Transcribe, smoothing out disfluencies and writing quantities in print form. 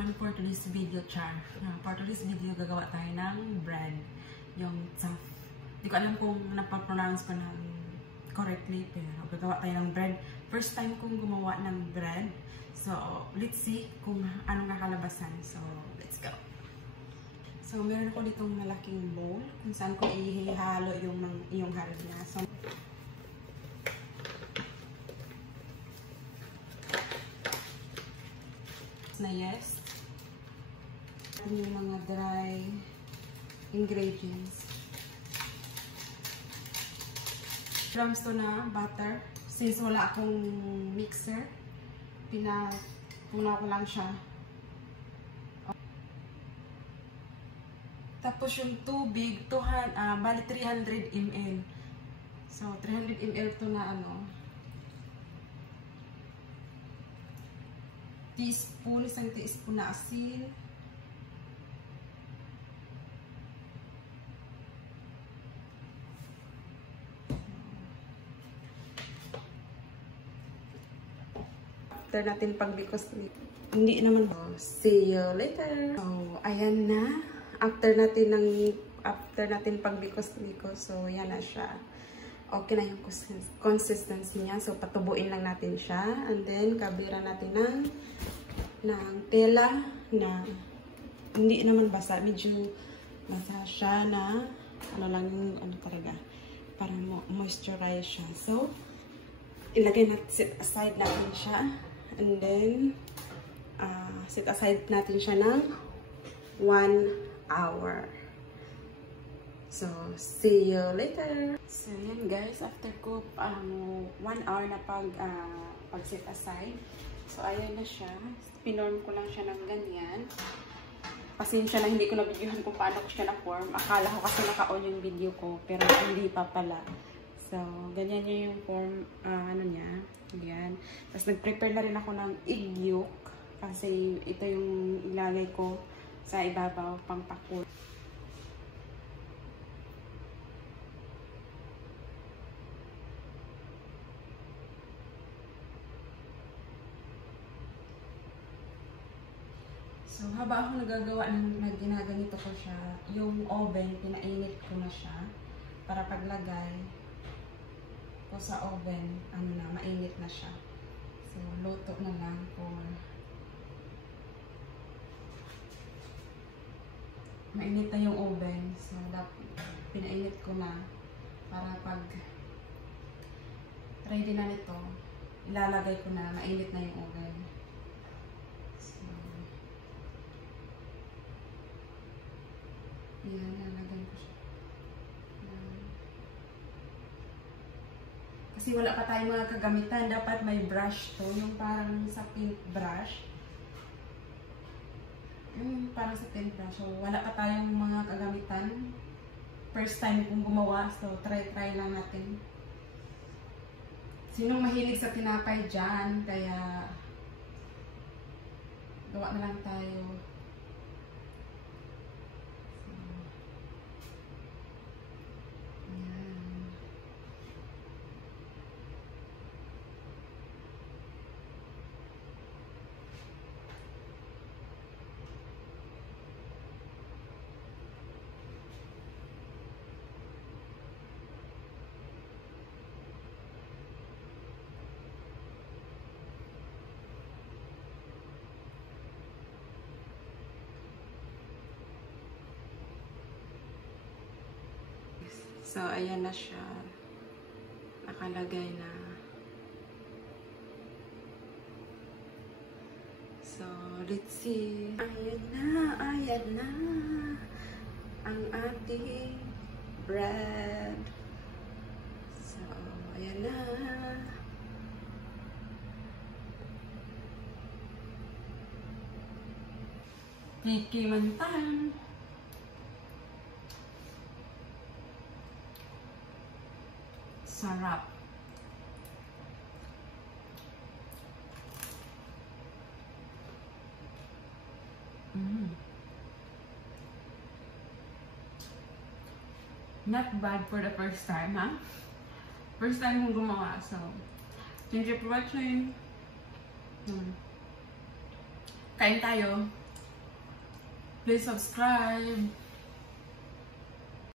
everyone, for today's video, for today's video, gagawa tayo ng bread. Yung tough. Hindi ko alam kung napapronounce ko ng correctly, pero gagawa tayo ng bread. First time kong gumawa ng bread. So, let's see kung anong kakalabasan. So, let's go. So, meron ako ditong malaking bowl kung saan ko ihalo yung harina. So, na yes. Yung mga dry ingredients. Grams to na butter. Since wala akong mixer, pinapuna ko lang siya. Tapos yung tubig, bali 300 ml. So, 300 ml to na teaspoon, isang teaspoon na asin. After natin pagbikos, hindi naman. See you later. So, ayan na. After natin pagbikos-bikos, so yan na siya. Okay na yung consistency niya. So, patubuin lang natin siya. And then, kabira natin ng tela na hindi naman basa. Medyo basa siya na talaga. Para moisturize siya. So, ilagay natin, set aside natin siya. And then, set aside natin siya ng 1 hour. So, see you later. So, yan guys. After ko 1 hour na pag-set aside. So, ayan na siya. Pinorm ko lang siya ng ganyan. Pasensya na hindi ko na-videohan kung paano ko siya na-form. Akala ko kasi naka-on yung video ko. Pero hindi pa pala. So, ganyan niya yung form, niya. Yan. Tapos, nag-prepare na rin ako ng egg yolk. Kasi ito yung ilalagay ko sa ibabaw pang pakul. So, haba ako nagagawa ginaganito ko siya, yung oven, pinainit ko na siya para paglagay ko sa oven, mainit na siya. So, luto na lang for mainit na yung oven. So, pinainit ko na para pag ready na nito, ilalagay ko na, mainit na yung oven. Yan, nalagyan ko siya. Kasi wala pa tayong mga kagamitan. Dapat may brush to. Yung parang sa paintbrush. Yung parang sa paintbrush. So, wala pa tayong mga kagamitan. First time kong gumawa. So, try lang natin. Sinong mahilig sa tinapay dyan? Kaya, gawa na lang tayo. So, ayan na siya. Nakalagay na. So, let's see. Ayan na. Ang ating bread. So, ayan na. Tikimantan. Sarap. Not bad for the first time, ha? First time kong gumawa. So, thank you for watching. Kain tayo. Please subscribe.